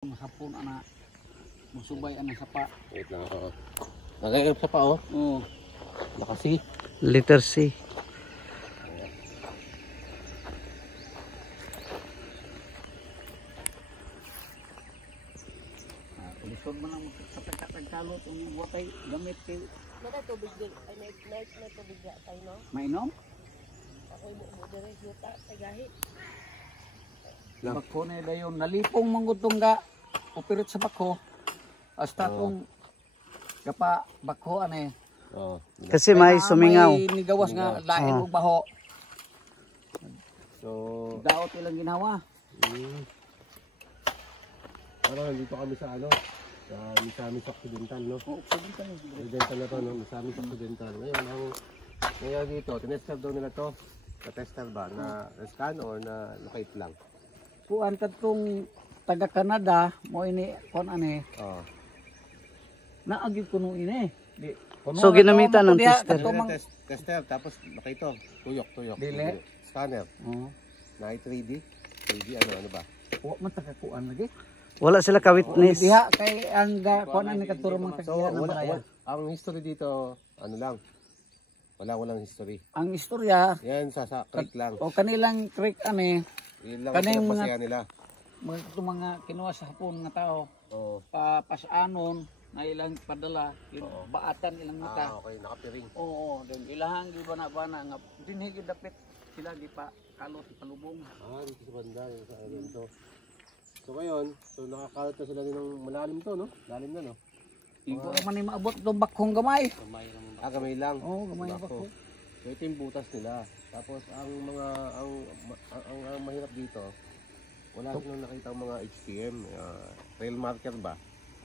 Hapon ana musubay ana sapa. Wait lang ako. Nagayap sa pa oh. Oo. Nakasi. Letter C. Lisod man ang kapag-kalot ang buhatay gamit kay Mata tubig din. Ay, night na tubig ya tayo, no? mainom. Ako mo dire yuta sa gahi. Bakho na dayon nalipong manggutong ga operate sa bakho. Hasta kung kapa bakho ane. Oh. Kasi may sumingaw. May nigawas nga lain og baho. So, Daot ilang ginawa. ano dito kami sa ano? Sa Misamis Occidental, no? Oo, sabi ka Occidental na to, no? Misamis Occidental. Ngayon dito, tinester daw nila to. Na-tester ba? Na scan or na locate lang? kuan katong taga Canada mo ini kon ane. Oo. Naagi kuno ini. Di. So, ginamitan ng tester. Tester, tapos locate to. Tuyok. Dili. Scanner. Oo. Na 3D. 3D, ano ba? Wa man taga kuan lagi. Wala sila ka-witness. Diha kay ang kuan ani katuro mga So, kagiyan ng balaya. ang history dito, ano lang? Walang history. Ang istorya Yan, sa creek lang. o kanilang creek ani Yun lang Kaning ang mga- pinagpasaya nila. mga kinuha sa hapon nga tao Oo. pasanon na ilang padala yun, baatan ilang mata. Okay, nakapiring. Oo, then ilahang gibana-bana nga dinhi gid dapit sila gipa kalot palubong. Dito sa banda, yung sa dito. So ngayon, nakakalot na sila ng malalim to, no? Lalim na, no? Igo ra man ni maabot tong bakhong gamay. Gamay lang. Oo, gamay na Bako. bakho. So ito yung butas nila. Tapos ang mahirap dito, wala silang nakita ang mga HTM, trail marker ba?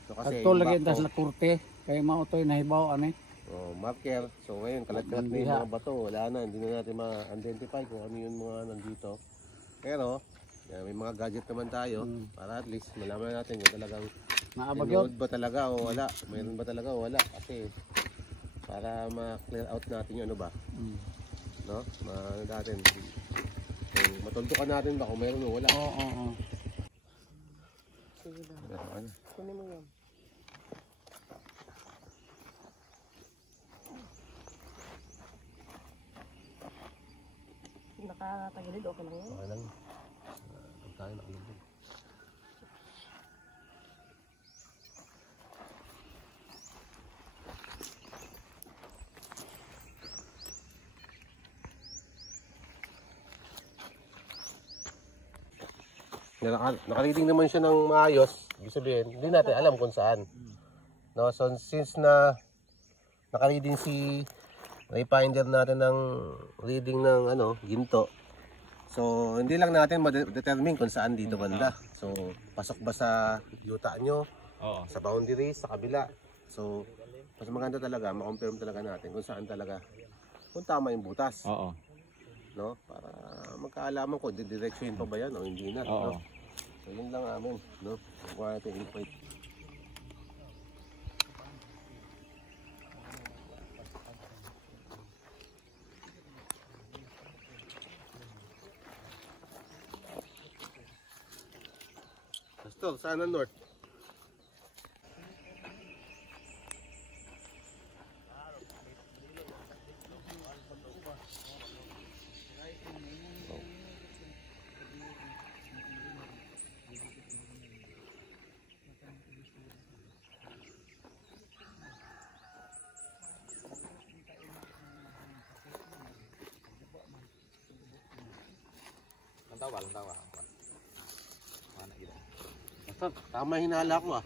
So kasi Kadto yung lagi bako, tas la kurte kay mao toy nahibaw ani. marker. So ngayon, kalat-kalat na yung mga bato. Wala na, hindi na natin ma-identify kung ano yung mga nandito. Pero, may mga gadget naman tayo para at least malaman natin kung talagang Naabag yun. tinood ba talaga o wala. Mayroon ba talaga o wala. Kasi para ma-clear out natin yung ano ba. No? Ano natin. Matuldukan natin ba kung mayroon o wala. Oo. Sige na. Ano? Kunin mo yan. Nakatagilid, okay lang yan. Okay lang. Tayo nakalubog. Nakareading naman siya ng maayos. Ibig sabihin, hindi natin alam kung saan. No, so since na nakareading si Wayfinder natin ng reading ng ginto. So hindi lang natin ma-determine kung saan dito banda. So pasok ba sa yuta nyo? Sa boundary, sa kabila. So mas maganda talaga, ma-confirm talaga natin kung saan talaga, kung tama yung butas. No? Para magkaalaman ko, didiretsuhin pa ba yan o hindi na. No? So yun lang amin. No? Kung natin invite. Pastor, saan ang north? Pastor, tama hinala ko ah.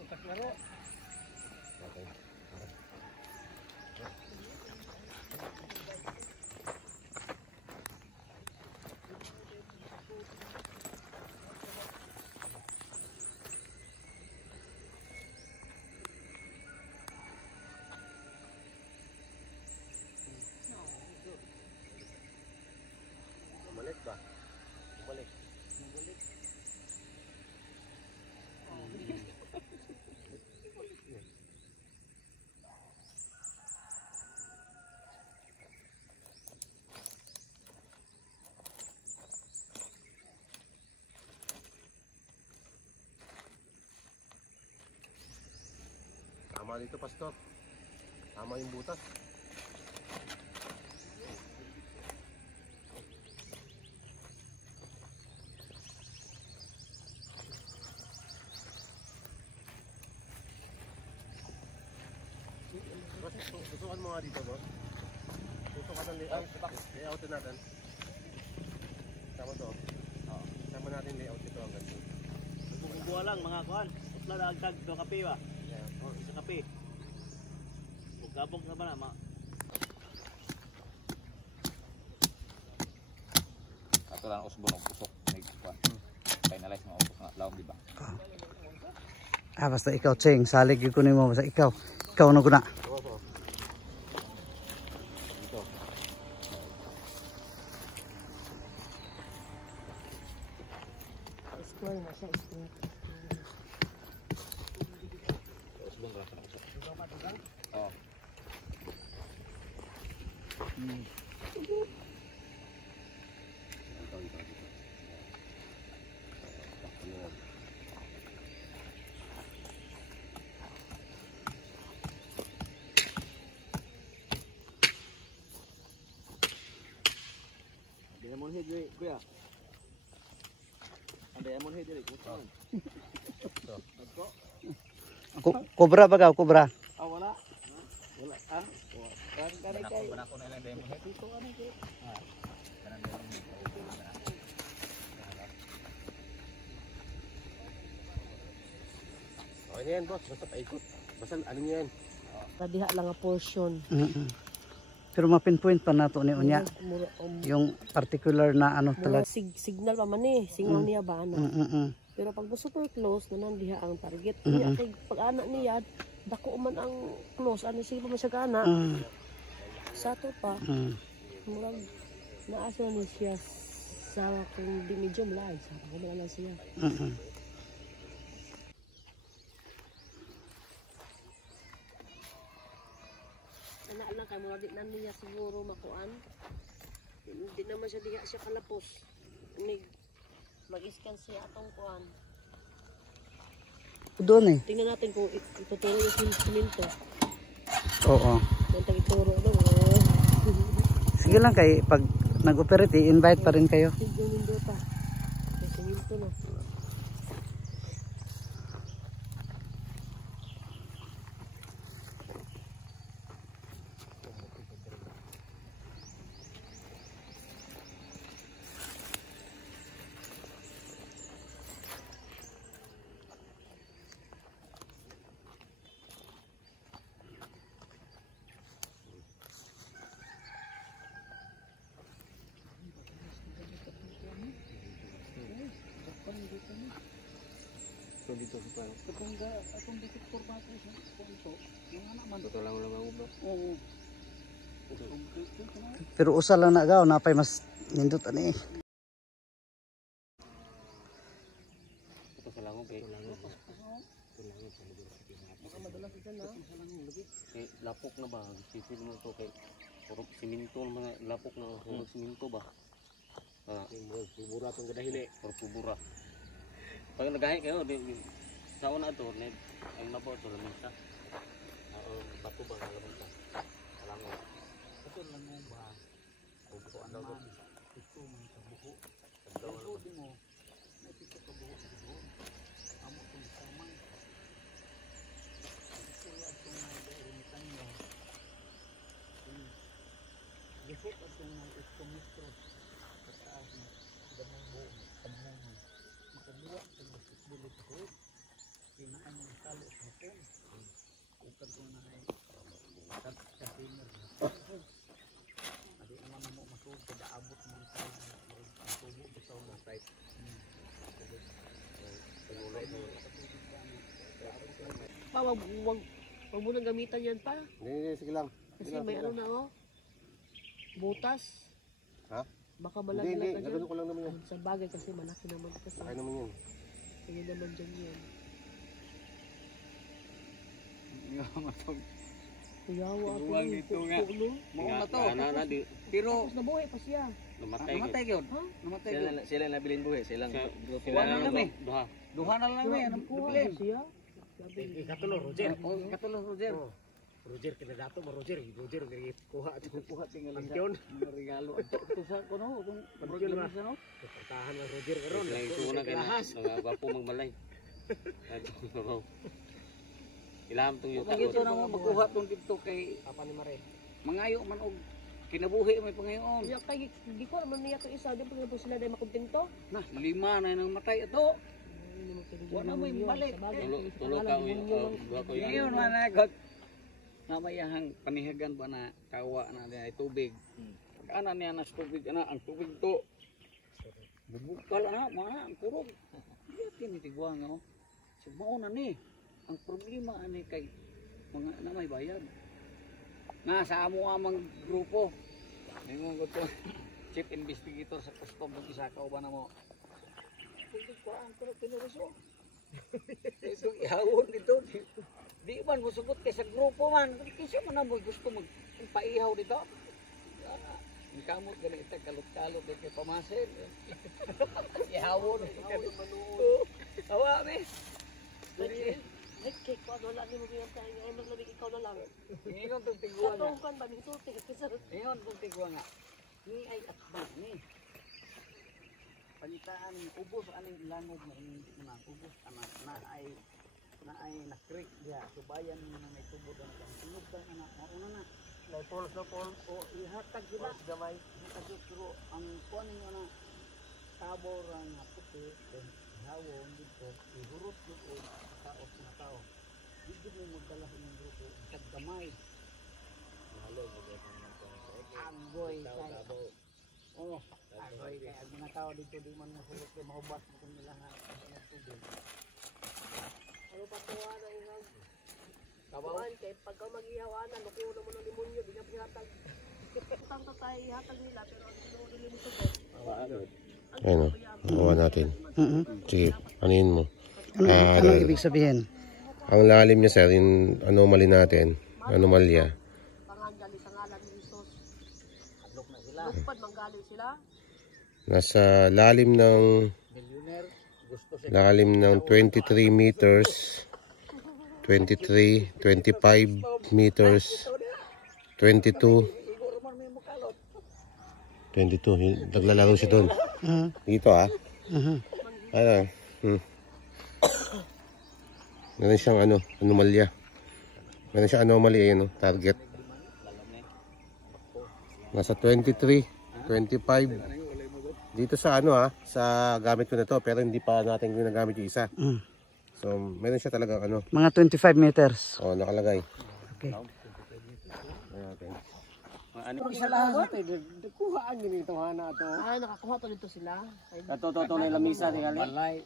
Bumalik ba? Bumalik. Tama dito, Pastor. Tama yung butas. Boss, tusukan mo nga dito, boss. Tusukan ng layout. Layoutin natin. Tama to. Tama natin layout ito hanggang dito. Bubuha lang mga kuan. Utla na agtag do kape ba? Yeah. O isa kape. Ug gabog na ba na ma? Ato lang usbon og usok may kuan. Finalize mo usok na lawom di ba? Basta ikaw, Cheng. Salig yun ko nimo. Basta ikaw. Ikaw na ko na. Square na siya, square. Usbon ra sa usok. Oh. Diamond head diri, kuya. Ada diamond head diri, kuya. Kubra ba ka? Kubra. Ah, wala. Wala. Ah, kan kay kay. Banako na lang diamond head. Dito ano kay. Kanang diamond head. Okay na yan, boss. Basta paikot. Basta ano nyo yan? Kadiha lang nga portion. Pero mapinpoint pa nato ni unya. Mura, Yung particular na ano mura talaga. signal pa man eh. Singaw niya ba ana. Pero pag super close, nandiha ang target. Kaya pag anak niya, dako man ang close. Ano sige pa man siya kana. Sa to pa. Murag naasa ni siya sa kung di medium light. Sa kung wala lang siya. Anak lang kay mura di na niya siguro makuan. Di naman siya diha siya kalapos. Mag-scan siya atong kuan. Doon eh. Tingnan natin kung ituturo yung siminto. Oo. Yung tag-ituro doon. Sige lang kay pag nag-operate, i-invite pa rin kayo. Tignan nindo pa. Yung siminto na. Dito sa pang. Atong dikit formato sa punto. Yung anak man. Ito lang ang ubo. Oo. Pero usa lang na gaw, napay mas nindot ani. Ito sa lango kay. Kay lapok na ba? Sisir mo to kay puro siminto mga lapok na puro siminto ba? Ah, Bubura itong kadahili. puro pubura. Pag nagahi kayo, sa una ito, ang nabaw ito, lamang sa. Bato ba, lamang sa. Lango. Ito lang mo ba? Buko man. Gusto mo sa buko. Buko di mo. May pito ka buko sa buko. Amo kung samang. Ito yung atong nairinitan nyo. Gusto atong iskomitro. Sa taas mo. Damang buo. Tamungan. Makabuwa sa basketball ito ko. Pinaan mo talo sa hapon. Ukad ko na ay kasiner. Adi naman mo masud kada abot mo sa tubo sa ulo type. Pa, wag mo nang gamitan yan pa. Hindi, sige lang. Kasi may ano na oh. Butas. Ha? Baka Hindi, malaglag hindi. ka dyan. Gagano ko lang naman yan. Sa bagay kasi malaki naman kasi. Kaya naman yan. Hindi naman dyan yan. Kuyawa ako Iguang yung dito nga. puno. Mao na to. Na di Pero Tapos nabuhay pa siya. namatay. namatay gyud. Ha? Namatay Sila gyud. sila nabilin buhi, silang Kuha na kami. duha. Duha na lang may anong Kuha problem. pa siya. Ikatulo, Roger. Ikatulo, Roger. Roger, kinadato mo, Roger. Roger, kuha tingalan Mga yun. regalo. Ito sa kuno, itong Pagkil ba? ano? Pertahan ng Roger karon. Lang ito una kaya Lahas. nagwapo magmalay. Ilaham tong yuta. Ito na mo makuha tong dito kay Papa ni Mare. mangayo man og kinabuhi may pangayoon. Iya kay di ko naman niya to isa di pa po sila dai makontento. Nah, 5 na nang matay ito. Wala mo balik. Tulo ka dua ko yun man nagot. Namayahang panihagan ba na kawa na ay tubig. Pag-ana niya na tubig ana ang tubig to. Bubukal na mana ang kurog. Di tinitiguan no. So mauna ni ang problema ani kay mga na may bayad. Na sa amo amang grupo. Ningon ko to chief investigator sa custom ng Isakaw ba na mo. Tubig ko ang pinuruso. Ito ihawon dito. Di man mo sugot kay sa grupo man. Kasi man mo gusto magpaihaw dito. Ang kamot gali ita kalot-kalot kay pamasin. Ihawon. Awa me. Kay ko wala ni mo gyud kay ay maglabi ikaw na lang. Ingon tong tigwa nga. Katong kan ba minsulti kasi Ingon tong tigwa nga. Ni ay atbang ni. Panitaan ubos aning langod na hindi na ubos ana na ay nakrik dia subayan mo na may tubod ang sunod ka na mauna na na pol o ihatag sila gamay ihatag pero ang kunin mo na tabor ang puti then hawon dito ihurot dito sa tao dito mo magdala ng grupo sa gamay halo agoy kay oh agoy kay ang mga tao dito di man mahulog kay mahubas mo kung nila nga tubig. ano pa tuwa na ihang kawan kay pagka magihawana lukuo na mo ng demonyo di na pihatag. Tanto tayo ihatag nila pero ang sinuuli mo sugot. Ayun o, nakuha natin. Sige, anuin mo. Anong ibig sabihin? Ang lalim niya sir, yung anomaly natin, anomalya. Pangangali sa ngalan ni Jesus. Lupad manggaling sila. Nasa lalim ng 23 meters, 23, 25 meters, 22, naglalaro siya doon. Dito ano, meron siyang anomalya. Meron siyang anomaly, ayun, target. Nasa 23, 25. Dito sa sa gamit ko na to, pero hindi pa natin ginagamit yung isa. So, meron siya talaga Mga 25 meters. Oh, nakalagay. Okay. Ano Isa lahat natin, kuha ang ganito hana to. Nakakuha to dito sila. Katoto na lamisa tingali. Balay.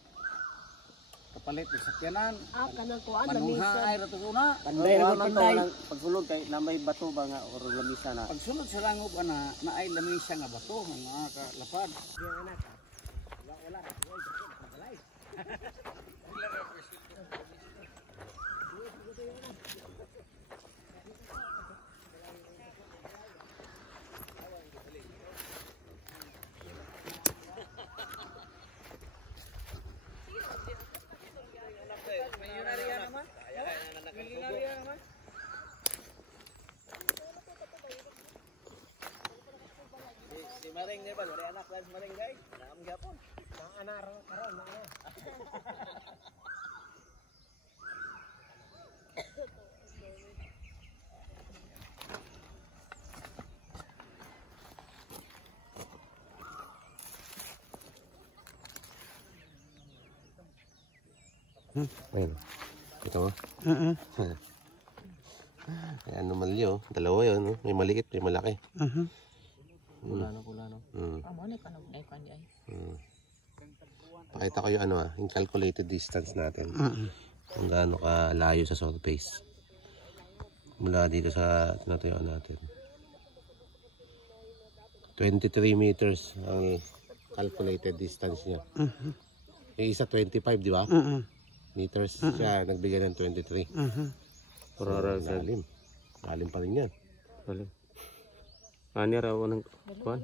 Kapalit sa sakyanan. Kanang kuan Manuha ay rato una. Panday ra panday. Pagsulod kay namay bato ba nga or lamisa na. Pagsulod sa langob ana na ay lamisa nga bato nga kalapad. Si Maring ni ba, dari anak lang Maring guys. Naam gyapon. Ang anak karon na Ayun. Ito mo. May anomalya oh. Dalawa yun. Oh. May maliit, may malaki. Kulano. Amo ni kanog na ikan ay. Pakita ko yung yung calculated distance natin. Kung gaano kalayo sa surface. Mula dito sa tinatayuan natin. 23 meters ang calculated distance niya. Yung isa 25, di ba? Meters siya, nagbigay ng 23. Lalim. Lalim pa rin yan. Lalim. Ani raw nang kuan.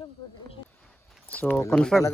So, confirm.